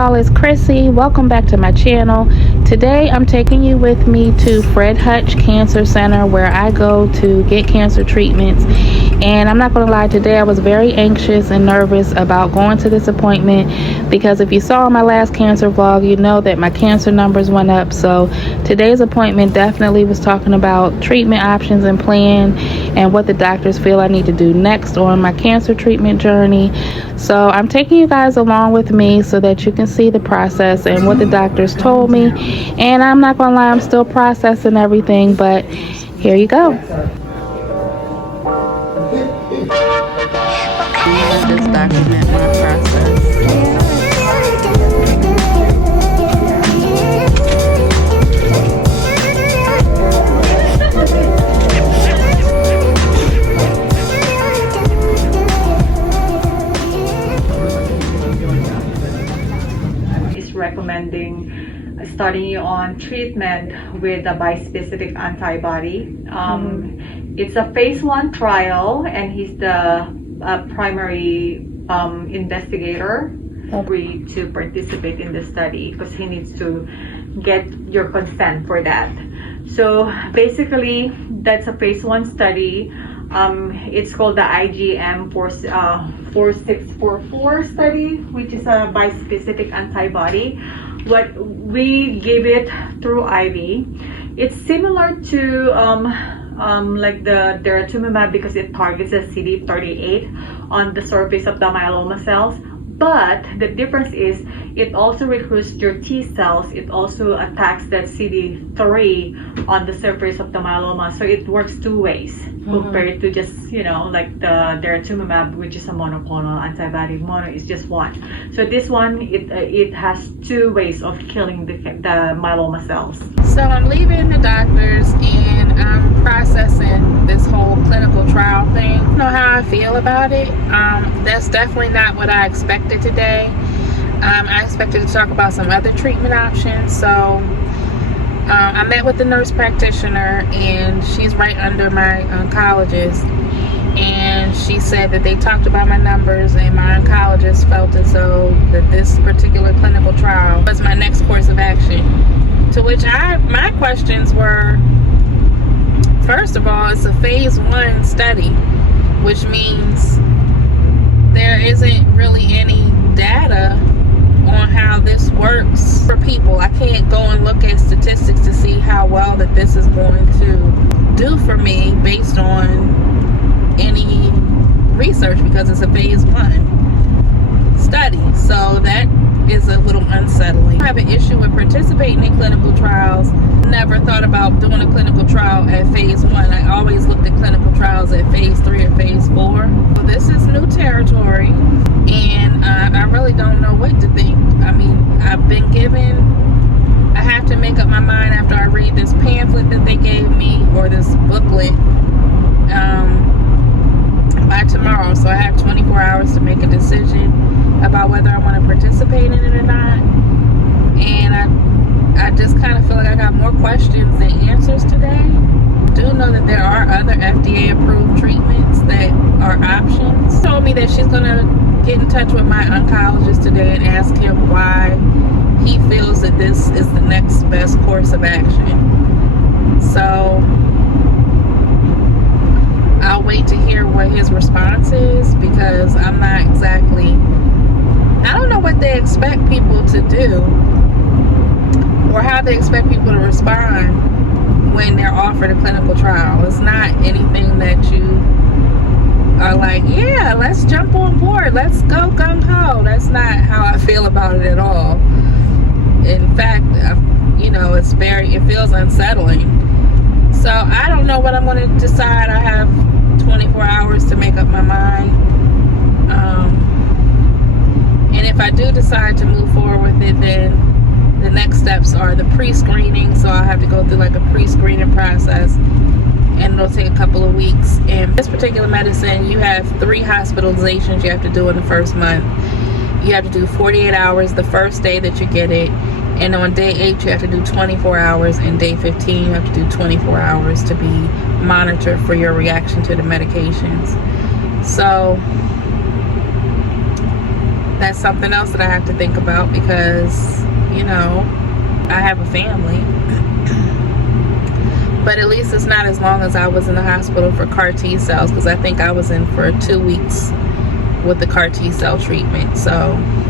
y'all, it's Chrissy. Welcome back to my channel. Today I'm taking you with me to Fred Hutch Cancer Center, where I go to get cancer treatments. And I'm not going to lie, today I was very anxious and nervous about going to this appointment, because if you saw my last cancer vlog, you know that my cancer numbers went up. So today's appointment definitely was talking about treatment options and plan, and what the doctors feel I need to do next on my cancer treatment journey. So I'm taking you guys along with me so that you can see the process and what the doctors told me. And I'm not gonna lie, I'm still processing everything, but here you go. I just document my process. Recommending starting you on treatment with a bispecific antibody. It's a phase 1 trial, and he's the primary investigator to participate in the study, because he needs to get your consent for that. So basically, that's a phase 1 study. It's called the IgM 4644 study, which is a bispecific antibody. What we give it through IV. It's similar to like the daratumumab, because it targets the CD38 on the surface of the myeloma cells. But the difference is it also recruits your T cells. It also attacks that CD3 on the surface of the myeloma. So it works two ways compared to just, like the daratumumab, which is a monoclonal antibody. Mono is just one. So this one, it has two ways of killing the myeloma cells. So I'm leaving the doctors and I'm processing this whole clinical trial thing. I don't know how I feel about it. That's definitely not what I expected today. I expected to talk about some other treatment options. So I met with the nurse practitioner, and she's right under my oncologist, and she said that they talked about my numbers, and my oncologist felt as though that this particular clinical trial was my next course of action. To which my questions were, first of all, it's a phase 1 study, which means there isn't really any data on how this works for people. I can't go and look at statistics to see how well that this is going to do for me based on any research, because it's a phase 1 study. So that is a little unsettling. I have an issue with participating in clinical trials. Never thought about doing a clinical trial at phase 1. I always looked at clinical trials at phase 3 or phase 4. So this is new territory, and I really don't know what to think. I mean, I've been given, I have to make up my mind after I read this pamphlet that they gave me, or this booklet, by tomorrow. So I have 24 hours to make a decision about whether I want to participate in it or not. And I just kind of feel like I got more questions than answers today. I do know that there are other FDA approved treatments that are options. She told me that she's going to get in touch with my oncologist today and ask him why he feels that this is the next best course of action. So I'll wait to hear what his response is, because I'm not exactly, I don't know what they expect people to do, or how they expect people to respond when they're offered a clinical trial. It's not anything that you are like, yeah, let's jump on board, let's go gung-ho. That's not how I feel about it at all. In fact, it feels unsettling. So I don't know what I'm going to decide. I have 24 hours to make up my mind. And if I do decide to move forward with it, then the next steps are the pre-screening. So I'll have to go through like a pre-screening process, and it'll take a couple of weeks. And this particular medicine, you have 3 hospitalizations you have to do in the first month. You have to do 48 hours the first day that you get it, and on day 8 you have to do 24 hours, and day 15 you have to do 24 hours to be monitored for your reaction to the medications. So that's something else that I have to think about because, you know, I have a family. But at least it's not as long as I was in the hospital for CAR T cells, because I think I was in for 2 weeks with the CAR T cell treatment. So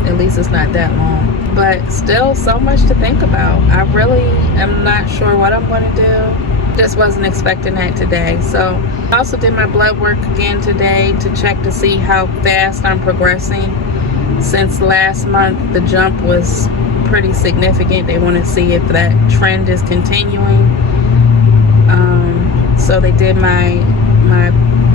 at least it's not that long. But still, so much to think about. I really am not sure what I'm going to do. Just wasn't expecting that today. So I also did my blood work again today to check to see how fast I'm progressing. Since last month, the jump was pretty significant. They want to see if that trend is continuing. So they did my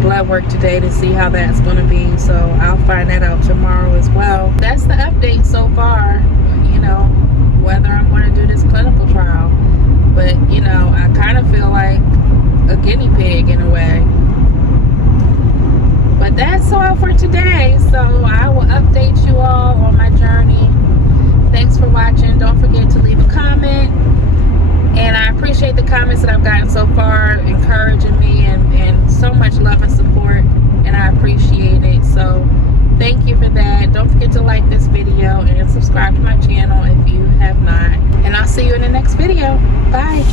blood work today to see how that's going to be. So I'll find that out tomorrow as well. That's the update so far, you know, whether I'm going to do this clinical trial. But, you know, I kind of feel like a guinea pig in a way. But that's all for today. So I will update you all on my journey. Thanks for watching. Don't forget to leave a comment. And I appreciate the comments that I've gotten so far, encouraging me and so much love and support. And I appreciate it. So thank you for that. Don't forget to like this video and subscribe to my channel if you have not. And I'll see you in the next video. Bye.